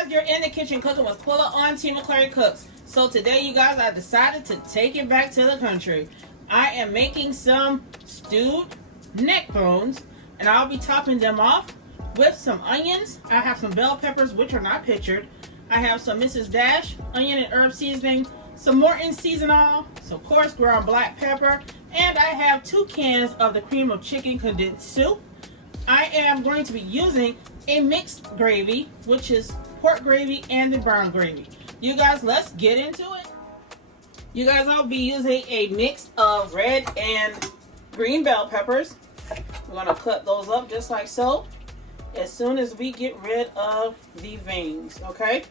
guys, you're in the kitchen cooking with Quilla on Tea McClary Cooks. So today, you guys, I decided to take it back to the country. I am making some stewed neck bones, and I'll be topping them off with some onions. I have some bell peppers, which are not pictured. I have some Mrs. Dash onion and herb seasoning, some Morton seasoning, some coarse ground black pepper, and I have 2 cans of the cream of chicken condensed soup. I am going to be using a mixed gravy, which is pork gravy and the brown gravy. You guys, let's get into it. You guys, I'll be using a mix of red and green bell peppers. We're going to cut those up just like so as soon as we get rid of the veins, okay?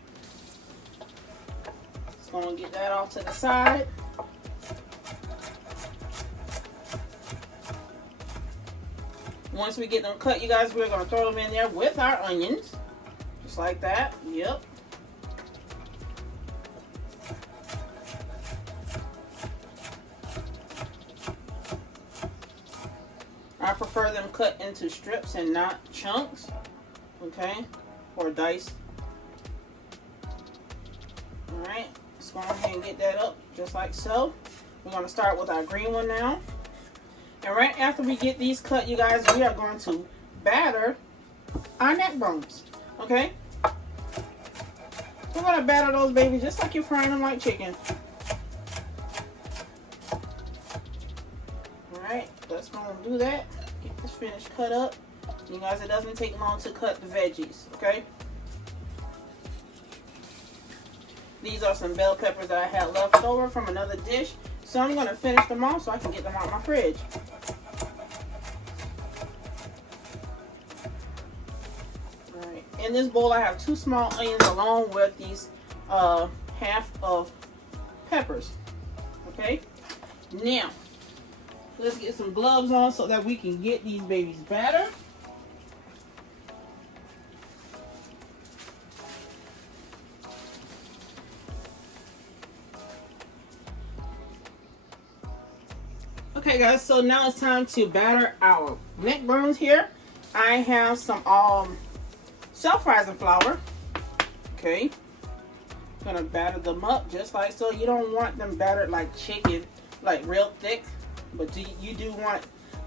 Just going to get that off to the side. Once we get them cut, you guys, we're going to throw them in there with our onions. Just like that. Yep. I prefer them cut into strips and not chunks. Okay? Or dice. Alright. Let's go ahead and get that up just like so. We're going to start with our green one now. And right after we get these cut, you guys, we are going to batter our neck bones. Okay? We're going to batter those babies just like you're frying them like chicken. Alright, let's go and do that. Get this finished cut up. You guys, it doesn't take long to cut the veggies. Okay? These are some bell peppers that I had left over from another dish. So I'm going to finish them off so I can get them out of my fridge. Alright, in this bowl I have 2 small onions along with these half of peppers. Okay, now let's get some gloves on so that we can get these babies better. Okay guys, so now it's time to batter our neck bones here. I have some self-rising flour. Okay. I'm gonna batter them up just like so. You don't want them battered like chicken, like real thick, but you do want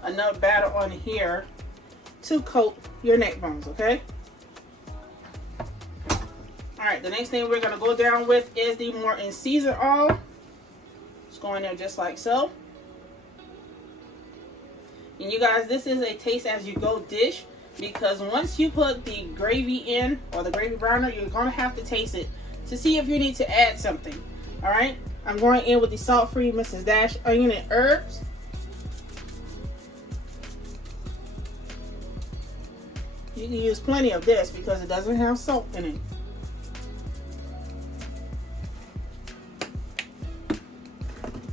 enough batter on here to coat your neck bones, okay? Alright, the next thing we're gonna go down with is the Morton season oil. Just go in there just like so. And you guys, this is a taste as you go dish, because once you put the gravy in, or the gravy browner, you're going to have to taste it to see if you need to add something. Alright, I'm going in with the salt-free Mrs. Dash onion and herbs. You can use plenty of this because it doesn't have salt in it.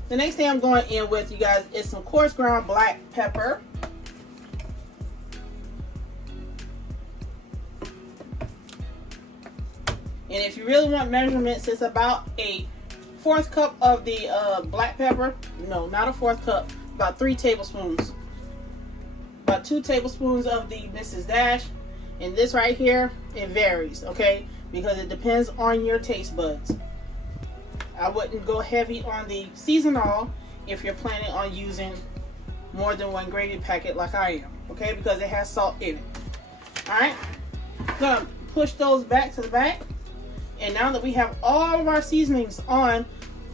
The next thing I'm going in with, you guys, is some coarse ground black pepper. And if you really want measurements, it's about a 1/4 cup of the black pepper. No, not a 1/4 cup. About 3 tablespoons. About 2 tablespoons of the Mrs. Dash. And this right here, it varies, okay? Because it depends on your taste buds. I wouldn't go heavy on the season oil if you're planning on using more than 1 gravy packet like I am, okay? Because it has salt in it. Alright, gonna push those back to the back. And now that we have all of our seasonings on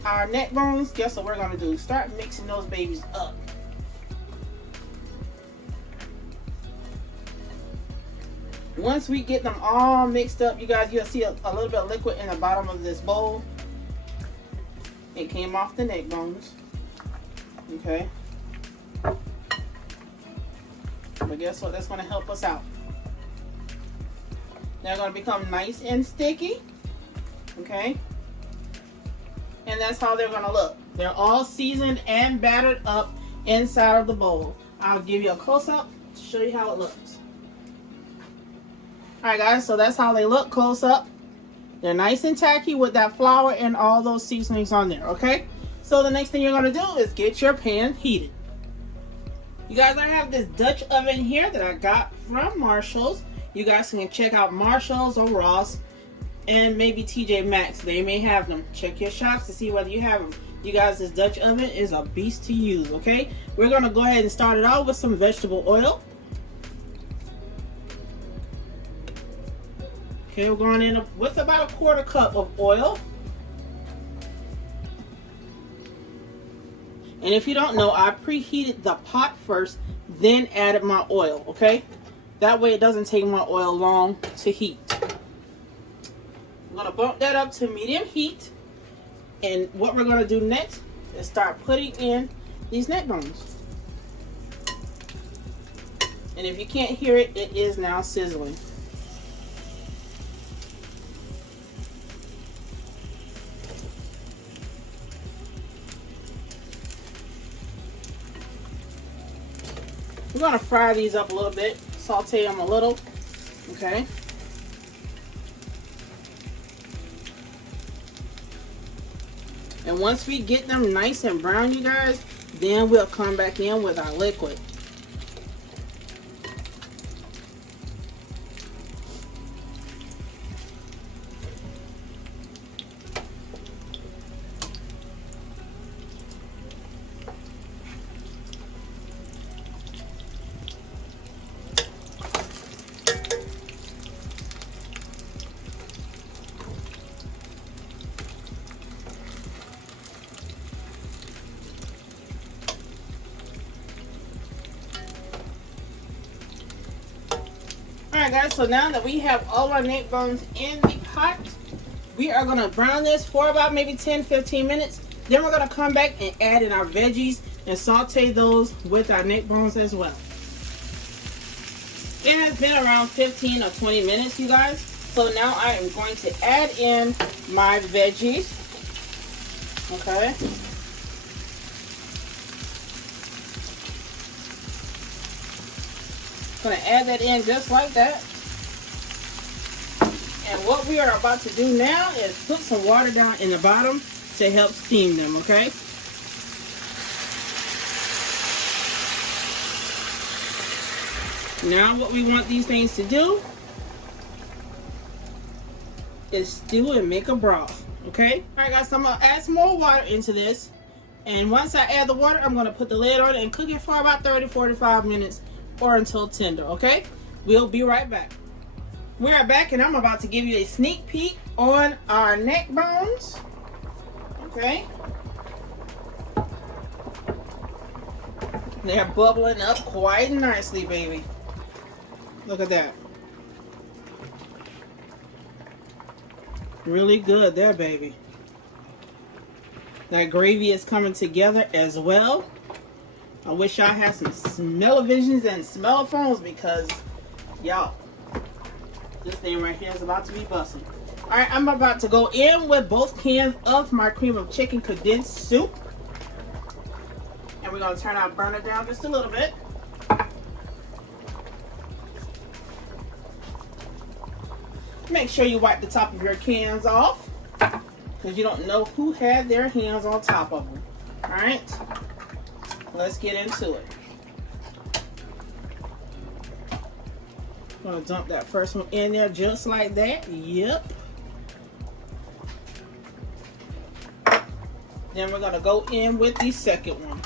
our neck bones, guess what we're gonna do? Start mixing those babies up. Once we get them all mixed up, you guys, you'll see a little bit of liquid in the bottom of this bowl. It came off the neck bones. Okay. But guess what? That's going to help us out. They're going to become nice and sticky. Okay. And that's how they're going to look. They're all seasoned and battered up inside of the bowl. I'll give you a close-up to show you how it looks. Alright guys, so that's how they look close up. They're nice and tacky with that flour and all those seasonings on there, okay? So the next thing you're going to do is get your pan heated. You guys, I have this Dutch oven here that I got from Marshall's. You guys can check out Marshall's or Ross. and maybe TJ Maxx. They may have them. Check your shops to see whether you have them. You guys, this Dutch oven is a beast to use, okay? We're going to go ahead and start it off with some vegetable oil. Okay, we're going in with about a 1/4 cup of oil. And if you don't know, I preheated the pot first, then added my oil, okay? That way it doesn't take my oil long to heat. I'm going to bump that up to medium heat. And what we're going to do next is start putting in these neck bones. And if you can't hear it, it is now sizzling. We're going to fry these up a little bit, saute them a little, okay? And once we get them nice and brown, you guys, then we'll come back in with our liquid. Alright guys, so now that we have all our neck bones in the pot, we are going to brown this for about maybe 10-15 minutes. Then we're going to come back and add in our veggies and saute those with our neck bones as well. It has been around 15 or 20 minutes, you guys. So now I am going to add in my veggies. Okay. Going to add that in just like that. And what we are about to do now is put some water down in the bottom to help steam them, okay? Now what we want these things to do is stew and make a broth, okay? Alright guys, so I'm going to add some more water into this. And once I add the water, I'm going to put the lid on it and cook it for about 30-45 minutes or until tender, okay? We'll be right back. We're back and I'm about to give you a sneak peek on our neck bones, okay? They're bubbling up quite nicely, baby. Look at that. Really good there, baby. That gravy is coming together as well. I wish I had some smell-o-visions and smell-o-phones because, y'all, this thing right here is about to be busting. Alright, I'm about to go in with both cans of my cream of chicken condensed soup. And we're going to turn our burner down just a little bit. Make sure you wipe the top of your cans off, because you don't know who had their hands on top of them. Alright, let's get into it. I'm going to dump that first one in there just like that. Yep. Then we're going to go in with the second one.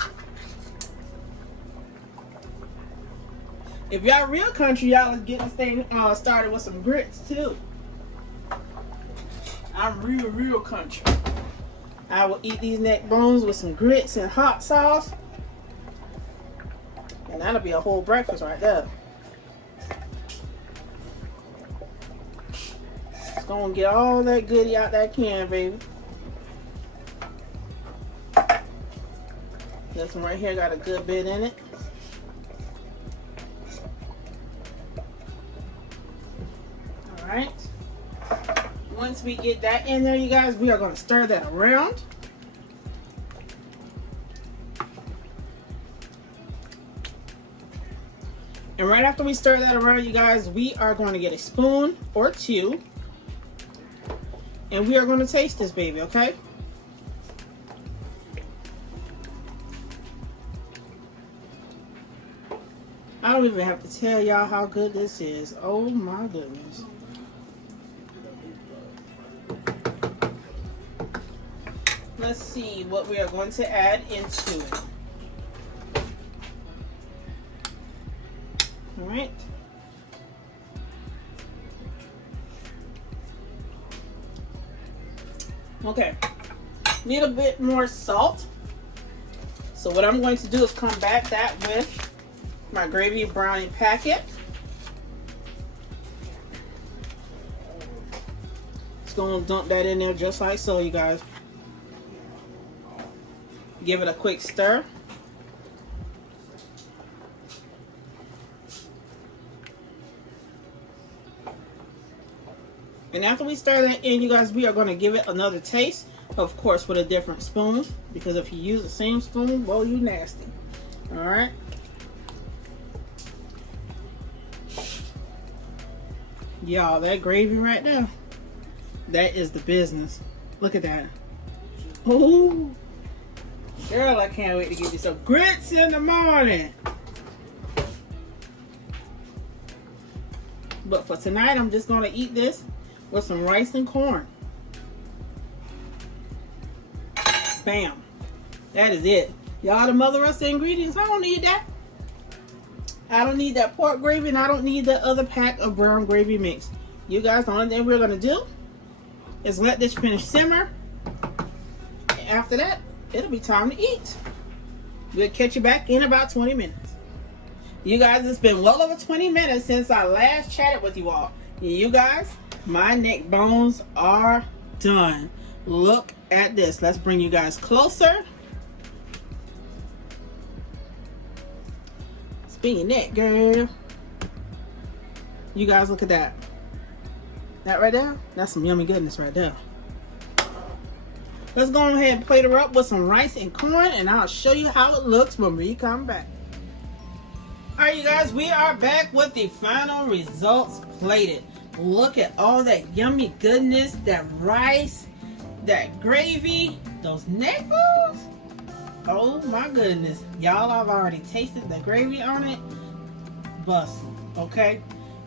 If y'all real country, y'all is getting this thing started with some grits too. I'm real country. I will eat these neck bones with some grits and hot sauce. And that'll be a whole breakfast right there. It's gonna get all that goodie out that can, baby. This one right here got a good bit in it. Alright. Once we get that in there, you guys, we are going to stir that around. And right after we stir that around, you guys, we are going to get a spoon or two. And we are going to taste this baby, okay? I don't even have to tell y'all how good this is. Oh my goodness. let's see what we are going to add into it. All right. Okay. Need a bit more salt. So what I'm going to do is combat that with my gravy brownie packet. Just gonna dump that in there just like so, you guys. Give it a quick stir. And after we stir that in, you guys, we are going to give it another taste. Of course, with a different spoon. Because if you use the same spoon, well, you nasty. Alright. Y'all, that gravy right there, that is the business. Look at that. Oh, girl, I can't wait to get you some grits in the morning. But for tonight, I'm just going to eat this with some rice and corn. Bam. That is it. Y'all, the mother rest of the ingredients, I don't need that. I don't need that pork gravy, and I don't need the other pack of brown gravy mix. You guys, the only thing we're going to do is let this finish simmer. And after that, it'll be time to eat. We'll catch you back in about 20 minutes. You guys, it's been well over 20 minutes since I last chatted with you all. You guys, my neck bones are done. Look at this. Let's bring you guys closer. Spin your neck, girl. You guys, look at that. That right there, that's some yummy goodness right there. Let's go ahead and plate her up with some rice and corn, and I'll show you how it looks when we come back. Alright, you guys, we are back with the final results plated. Look at all that yummy goodness, that rice, that gravy, those neck bones. Oh my goodness. Y'all, I've already tasted the gravy on it. Bust. Okay?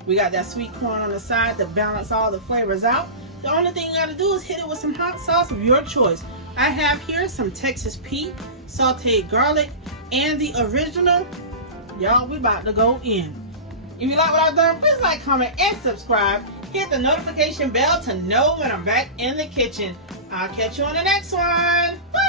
We got that sweet corn on the side to balance all the flavors out. The only thing you gotta do is hit it with some hot sauce of your choice. I have here some Texas Pete, sauteed garlic, and the original. Y'all, we about to go in. If you like what I've done, please like, comment, and subscribe. Hit the notification bell to know when I'm back in the kitchen. I'll catch you on the next one. Bye!